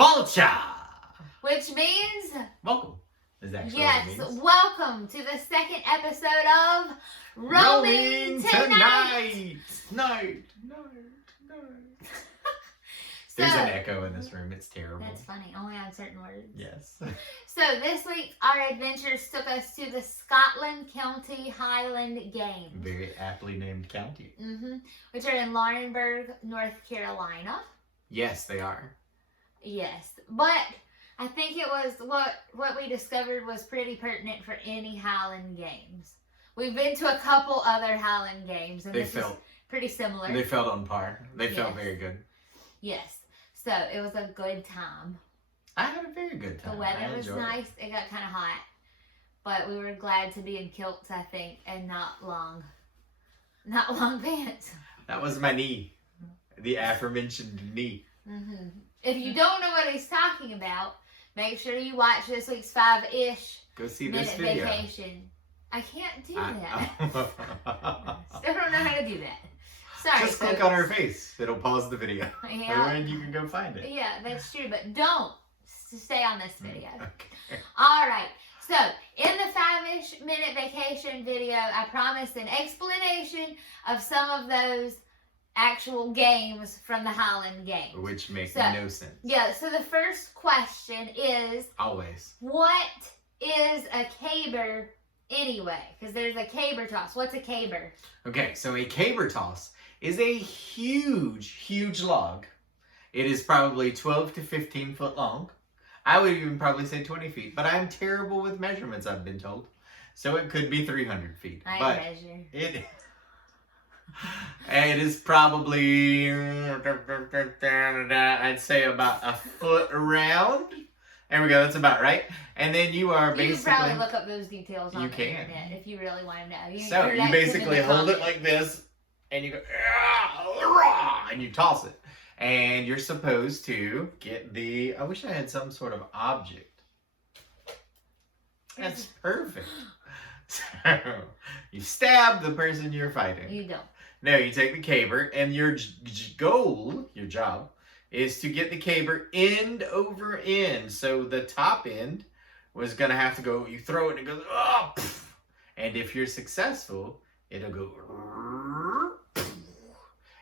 Vulture! Which means... Welcome. Is actually yes, what it means. welcome to the second episode of Roaming Tonight! Night. There's an echo in this room. It's terrible. That's funny. Only on certain words. Yes. So this week, our adventures took us to the Scotland County Highland Games. Very aptly named county. Which are in Laurinburg, North Carolina. Yes, they are. Yes. But I think it was what we discovered was pretty pertinent for any Highland Games. We've been to a couple other Highland Games, and this is pretty similar. They felt on par. They felt very good. Yes. So it was a good time. I had a very good time. The weather was nice. It got kind of hot. But we were glad to be in kilts, I think, and not long pants. That was my knee. The aforementioned knee. If you don't know what he's talking about, make sure you watch this week's 5-ish Go see this video. Vacation. I can't do that. Still don't know how to do that. Sorry. Just click on her face. It'll pause the video. Yeah. And you can go find it. Yeah, that's true. But don't stay on this video. Okay. All right. So, in the 5-ish minute vacation video, I promised an explanation of some of those actual games from the Highland Games. Which makes no sense. Yeah, so the first question is... Always. What is a caber anyway? Because there's a caber toss. What's a caber? Okay, so a caber toss is a huge log. It is probably 12 to 15 foot long. I would even probably say 20 feet, but I'm terrible with measurements, I've been told. So it could be 300 feet. I but measure. It is probably, I'd say about a foot around. There we go, that's about right. And then you are basically... You can probably look up those details on the internet if you really want to know. So you basically hold it like this, and you go, and you toss it. And you're supposed to get the... I wish I had some sort of object. That's perfect. So you stab the person you're fighting. You don't. No, you take the caber, and your goal, your job, is to get the caber end over end. So the top end was going to have to go, you throw it and it goes, oh, and if you're successful, it'll go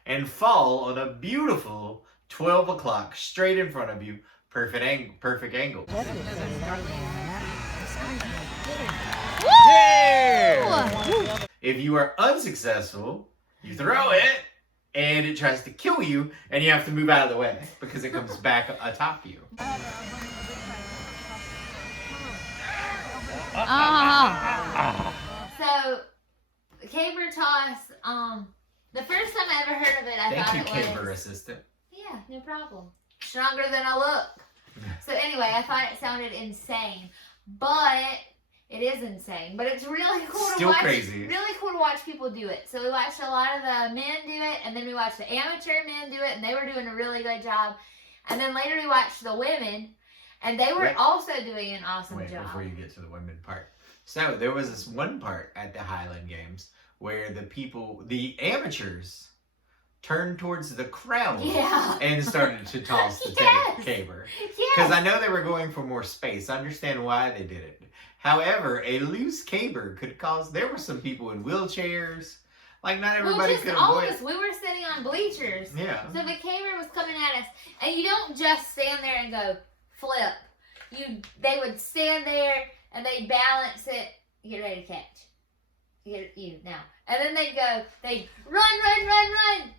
and fall on a beautiful 12 o'clock straight in front of you, perfect angle. Yeah! If you are unsuccessful, you throw it, and it tries to kill you, and you have to move out of the way because it comes back atop you. So, caber toss, the first time I ever heard of it, I thought it was... Thank you, caber assistant. Yeah, no problem. Stronger than I look. So anyway, I thought it sounded insane, but... It is insane, but it's really cool to watch. Still crazy. Really cool to watch people do it. So we watched a lot of the men do it, and then we watched the amateur men do it, and they were doing a really good job. And then later we watched the women, and they were also doing an awesome job. Before you get to the women part. So there was this one part at the Highland Games where the amateurs turned towards the crowd and started to toss the caber. Because I know they were going for more space. I understand why they did it. However, a loose caber could cause... There were some people in wheelchairs. Like, not everybody could avoid it. We were sitting on bleachers. Yeah. So the caber was coming at us. And you don't just stand there and go, flip. They would stand there, and they'd balance it. Get ready to catch. You now. And then they'd run.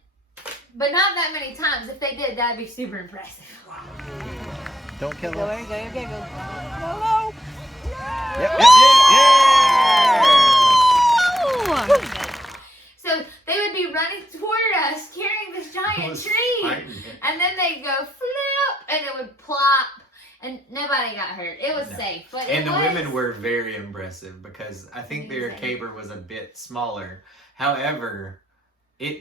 But not that many times. If they did, that'd be super impressive. Don't kill them. Go. No. Yep. So they would be running toward us, carrying this giant tree, and then they'd go flip, and it would plop, and nobody got hurt. It was safe. But the women were very impressive because I think their caber was a bit smaller. However, I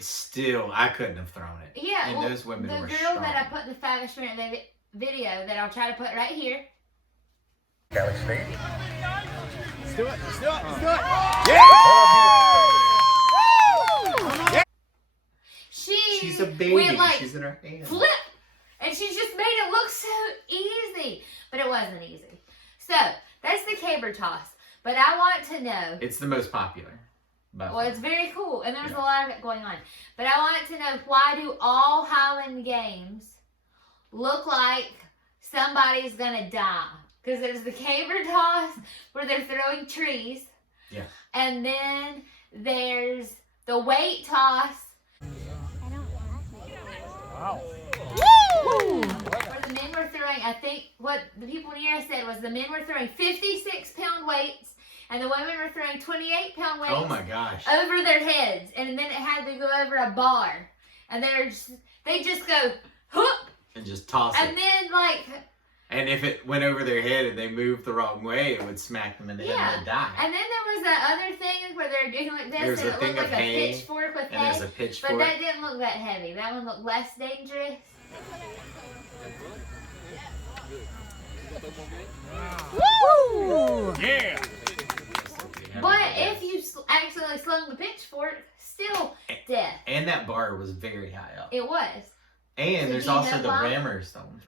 couldn't have thrown it. Yeah, and those women were strong. The girl that I put in the 5-ish minute video that I'll try to put right here. Gaelic speed. Let's do it. Yeah! She's a baby. Went she's in her hand. Flip! And she just made it look so wasn't easy. So, that's the caber toss. But I want to know. It's the most popular. Well, it's very cool, and there's a lot of it going on. But I want to know, why do all Highland Games look like somebody's gonna die? Because there's the caber toss where they're throwing trees. Yeah. And then there's the weight toss. Wow. Woo! Where the men were throwing, I think what the people near us said was the men were throwing 56-pound weights and the women were throwing 28-pound weights. Oh my gosh. Over their heads. And then it had to go over a bar. And they just go, whoop! And just toss it. And then, like... And if it went over their head and they moved the wrong way, it would smack them in the head and they'd die. And then there was that other thing where they're doing like this, There's and it looked like hay, a pitchfork with and hay. there's a pitchfork. But that didn't look that heavy. That one looked less dangerous. Woo! Yeah! But if you accidentally slung the pitchfork, still death. And that bar was very high up. It was. And So there's do you also know the why? rammer stone.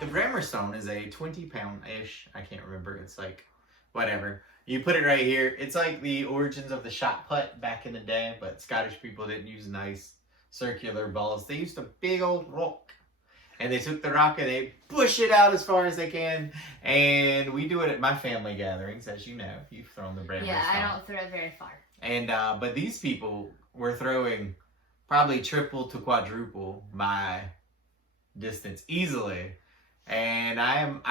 The rammer stone is a 20-pound-ish, I can't remember, it's like, whatever. You put it right here. It's like the origins of the shot put back in the day, but Scottish people didn't use nice circular balls. They used a big old rock. And they took the rock and they push it out as far as they can. And we do it at my family gatherings, as you know, if you've thrown the rammer stone. Yeah, I don't throw it very far. And but these people were throwing probably triple to quadruple my distance easily. And I'm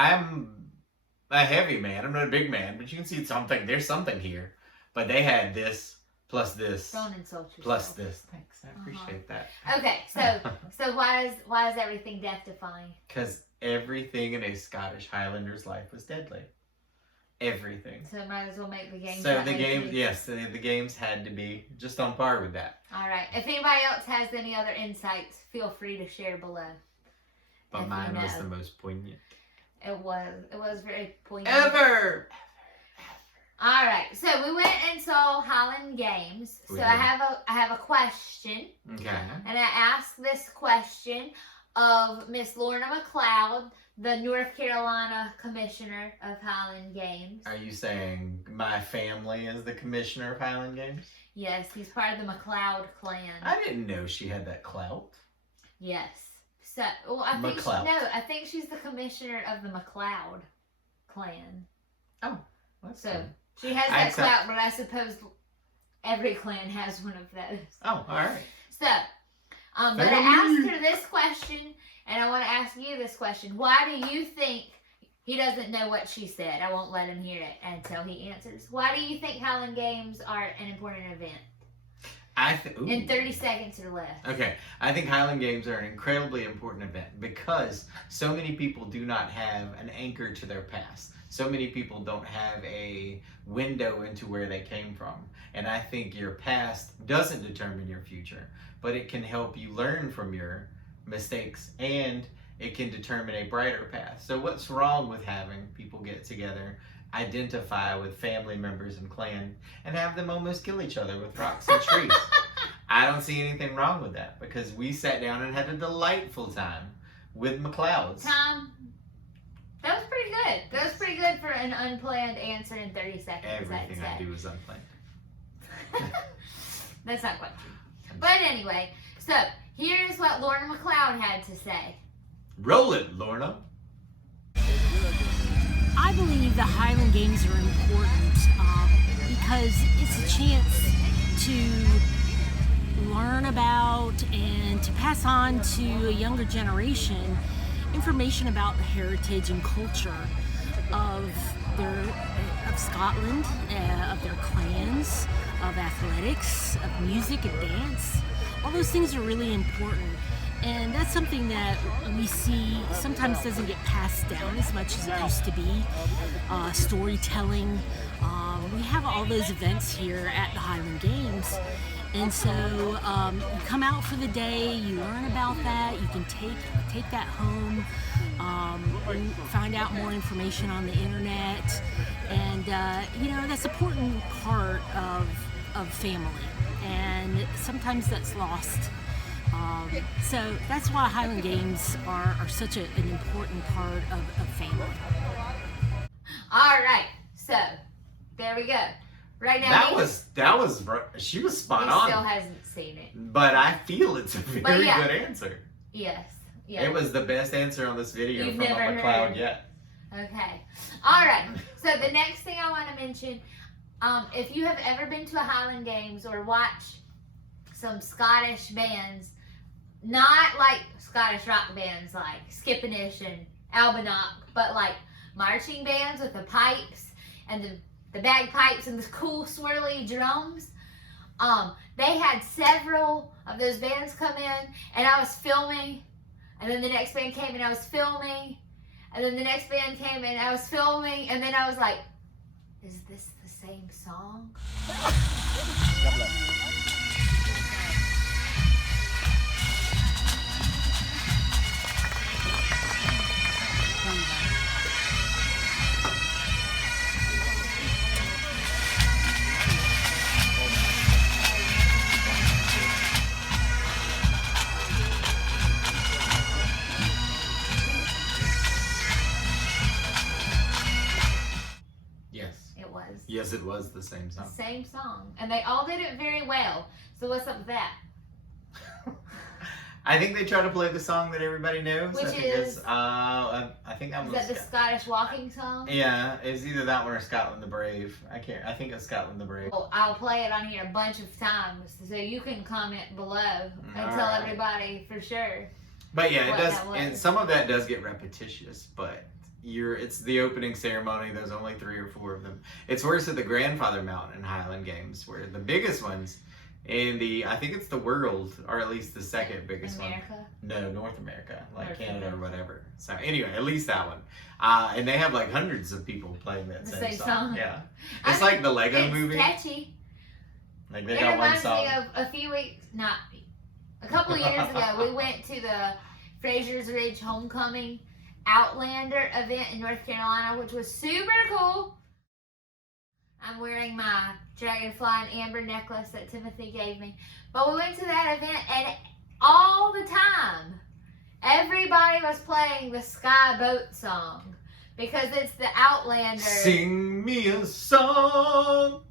a heavy man. I'm not a big man, but you can see something. There's something here. But they had this plus this Don't insult yourself. plus this. Thanks, I appreciate that. Okay, so why is everything death defying? Because everything in a Scottish Highlander's life was deadly. Everything. So might as well make the games. So the games, yes, the games had to be just on par with that. All right. If anybody else has any other insights, feel free to share below. But If mine you was know. the most poignant. It was very poignant. Ever! All right. So we went and saw Highland Games. So We I did. have a question, Okay. and I asked this question of Miss Lorna McLeod, the North Carolina Commissioner of Highland Games. Are you saying my family is the commissioner of Highland Games? Yes, he's part of the McLeod clan. I didn't know she had that clout. Yes. So, well, McLeod. I think she's the commissioner of the McLeod clan. Oh, that's So cool. she has I that accept- clout, but I suppose every clan has one of those. Oh, all right. So, but I asked her this question, and I want to ask you this question. Why do you think he doesn't know what she said? I won't let him hear it until he answers. Why do you think Highland Games are an important event? In 30 seconds or less. Okay, I think Highland Games are an incredibly important event because so many people do not have an anchor to their past. So many people don't have a window into where they came from. And I think your past doesn't determine your future, but it can help you learn from your mistakes and it can determine a brighter path. So what's wrong with having people get together, identify with family members and clan, and have them almost kill each other with rocks and trees? I don't see anything wrong with that because we sat down and had a delightful time with McLeod's. Tom, that was pretty good. That was pretty good for an unplanned answer in 30 seconds. Everything I'd I say. do is unplanned. That's not quite true. But anyway, so here's what Lorna McLeod had to say. Roll it, Lorna. I believe the Highland Games are important because it's a chance to learn about and to pass on to a younger generation information about the heritage and culture of Scotland, of their clans, of athletics, of music and dance. All those things are really important. And that's something that we see sometimes doesn't get passed down as much as it used to be. Storytelling. We have all those events here at the Highland Games. And so you come out for the day, you learn about that, you can take that home, find out more information on the internet. And, that's an important part of family. And sometimes that's lost So that's why Highland Games are such an important part of family. All right, so there we go. Right now, she was spot he on. Still hasn't seen it, but I feel it's a very good answer. Yes, yeah. It was the best answer on this video You've from never Up the Cloud yet. Okay, all right. So the next thing I want to mention, if you have ever been to a Highland Games or watched some Scottish bands, not like Scottish rock bands like Skippinish and Albanock, but like marching bands with the pipes and the bagpipes and the cool swirly drums. They had several of those bands come in, and I was filming, and then the next band came and I was filming, and then the next band came and I was filming, and then I was like, is this the same song? God bless. Yes, it was the same song. The same song. And they all did it very well. So what's up with that? I think they try to play the song that everybody knows. Which is? I think that was... Is that the Scottish walking song? Yeah, it's either that one or Scotland the Brave. I think it's Scotland the Brave. Well, I'll play it on here a bunch of times, so you can comment below and tell everybody for sure. But yeah, it does, and some of that does get repetitious, but it's the opening ceremony. There's only 3 or 4 of them. It's worse at the Grandfather Mountain in Highland Games, where the biggest ones in I think it's the world, or at least the second biggest America? one. No, North America, like Canada or whatever. So anyway, at least that one. And they have like hundreds of people playing that same song. Yeah, it's like the Lego movie. It's catchy. Like they got one song. It reminds me of a couple of years ago, we went to the Fraser's Ridge Homecoming Outlander event in North Carolina, which was super cool. I'm wearing my dragonfly and amber necklace that Timothy gave me. But we went to that event, and all the time, everybody was playing the Sky Boat song because it's the Outlander. Sing me a song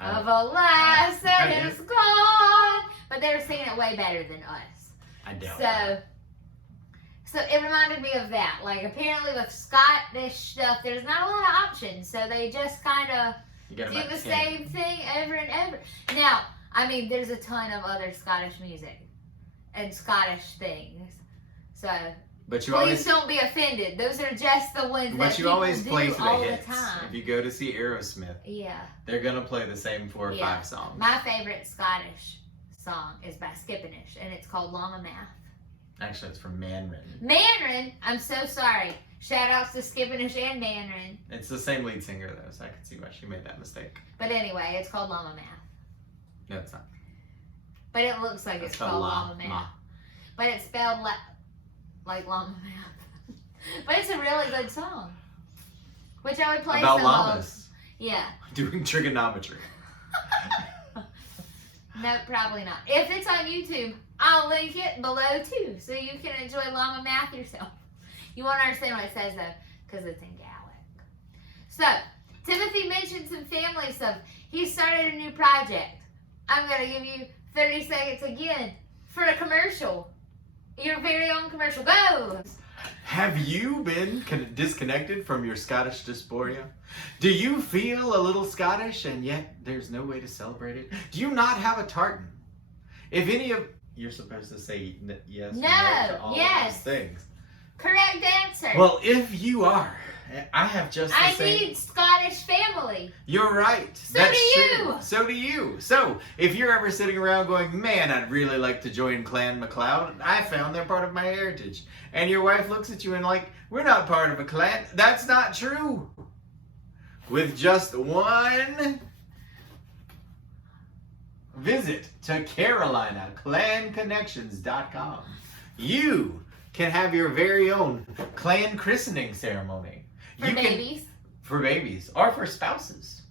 of a lass that is gone. But they were singing it way better than us. I doubt that. So it reminded me of that. Like, apparently with Scottish stuff, there's not a lot of options. So they just kind of do the same thing over and over. Now, I mean, there's a ton of other Scottish music and Scottish things. So please don't be offended. Those are just the ones that people always do play for all the the hits. time. If you go to see Aerosmith, they're going to play the same 4 or 5 songs. My favorite Scottish song is by Skippinish, and it's called Llama Math. Actually, it's from Manrin. Manrin? I'm so sorry. Shout outs to Skippinish and Manrin. It's the same lead singer, though, so I can see why she made that mistake. But anyway, it's called Llama Math. No, it's not. But it looks like it's called Llama Math. But it's spelled like Llama Math. But it's a really good song. Which I would play about llamas. Yeah. Doing trigonometry. No, probably not. If it's on YouTube, I'll link it below too, so you can enjoy Llama Math yourself. You won't understand what it says though, because it's in Gaelic. So, Timothy mentioned some family stuff. He started a new project. I'm going to give you 30 seconds again for a commercial. Your very own commercial. Go! Have you been disconnected from your Scottish dysphoria? Do you feel a little Scottish and yet there's no way to celebrate it? Do you not have a tartan? If any of... You're supposed to say yes or no to all of those things. Correct answer. Well, if you are, I have just the same... I need Scottish family. You're right. That's true. So do you. So, if you're ever sitting around going, man, I'd really like to join Clan MacLeod, I found they're part of my heritage. And your wife looks at you and like, we're not part of a clan. That's not true. With just one visit to CarolinaClanConnections.com, you can have your very own clan christening ceremony. For babies. For babies. Or for spouses.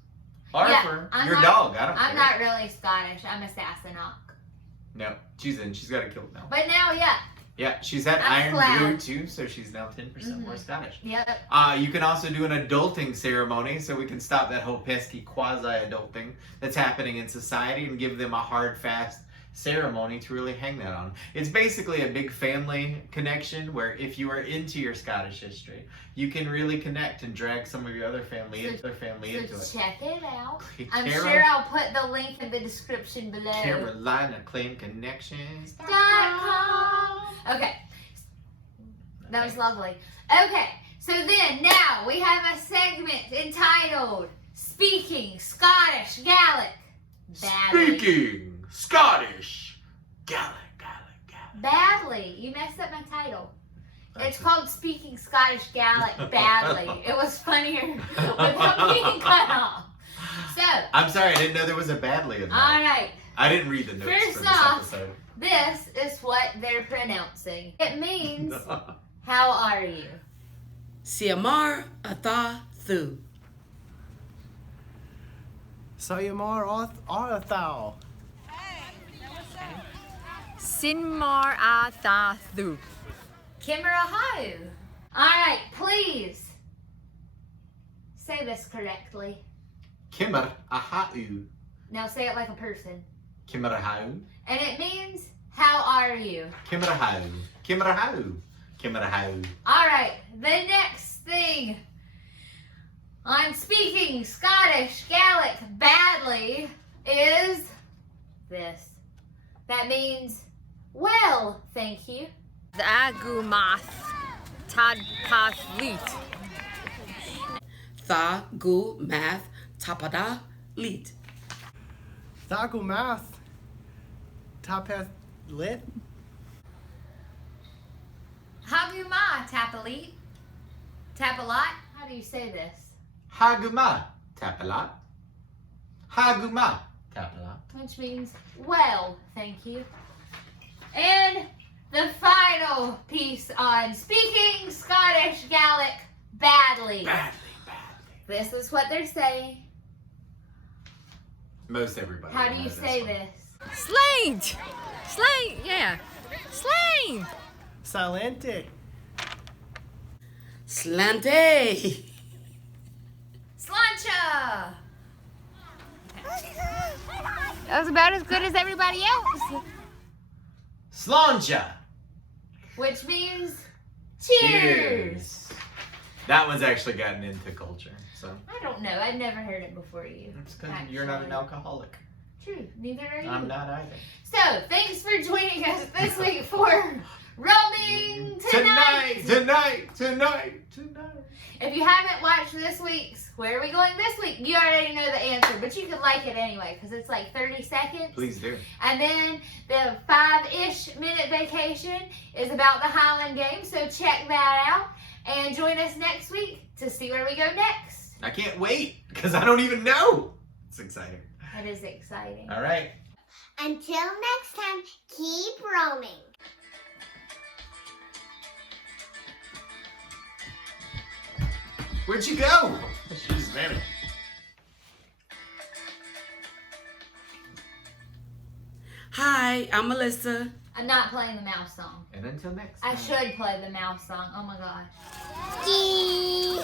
Or for your dog. I don't care. I'm not really Scottish. I'm a Sassenach. No, she's in. She's got a kilt now. But now, yeah. Yeah, she's had I'm Iron glad. Blue too, so she's now 10% more Scottish. Yep. You can also do an adulting ceremony, so we can stop that whole pesky quasi-adult thing that's happening in society and give them a hard, fast ceremony to really hang that on. It's basically a big family connection where if you are into your Scottish history, you can really connect and drag some of your other family into it. Check it out. I'm Carol- sure I'll put the link in the description below. Carolina Claim Connections.com. Okay. That was lovely. Okay, so then now we have a segment entitled Speaking Scottish Gaelic. Badly. Speaking Scottish Gaelic. Badly. You messed up my title. It's called Speaking Scottish Gaelic Badly. It was funnier without being cut off. So. I'm sorry, I didn't know there was a badly in there. All right. I didn't read the notes First for this off, episode. This is what they're pronouncing. It means, how are you? Siamar atha thu. Sayamar Arthau. Sinmar a tha thu. Kimmerahau. Alright, please say this correctly. Kimmer ahau. Now say it like a person. Kimmer ahau. And it means, how are you? Kimmer ahau. Kimmer ahau. Kimmer ahau. Alright, the next thing. I'm speaking Scottish Gaelic badly is this. That means, well, thank you. Agumath tad path leet. Tha gu math tapada leet. Thaku Math. Tapeth Lit. Haguma tapalit. Tapalot? How do you say this? Haguma tapalat. Haguma tapalat. Which means, well, thank you. And the final piece on speaking Scottish Gaelic badly. Badly. This is what they're saying. Most everybody. How will do you know say one. this? Slaint. Slaint, yeah. Slaint. Salente. Slante. Slancha! That was about as good as everybody else. Slanja. Which means, cheers! That one's actually gotten into culture, so. I don't know. I'd never heard it before you. It's because you're not an alcoholic. True. Neither are you. I'm not either. So, thanks for joining us this week for Roaming Tonight. Tonight. If you haven't watched this week's Where Are We Going This Week, you already know the answer, but you can like it anyway because it's like 30 seconds. Please do. And then the 5-ish minute vacation is about the Highland Games, so check that out. And join us next week to see where we go next. I can't wait because I don't even know. It's exciting. It is exciting. All right. Until next time, keep roaming. Where'd you go? She just vanished. Hi, I'm Melissa. I'm not playing the mouse song. And until next time. I should play the mouse song. Oh my gosh. Gee.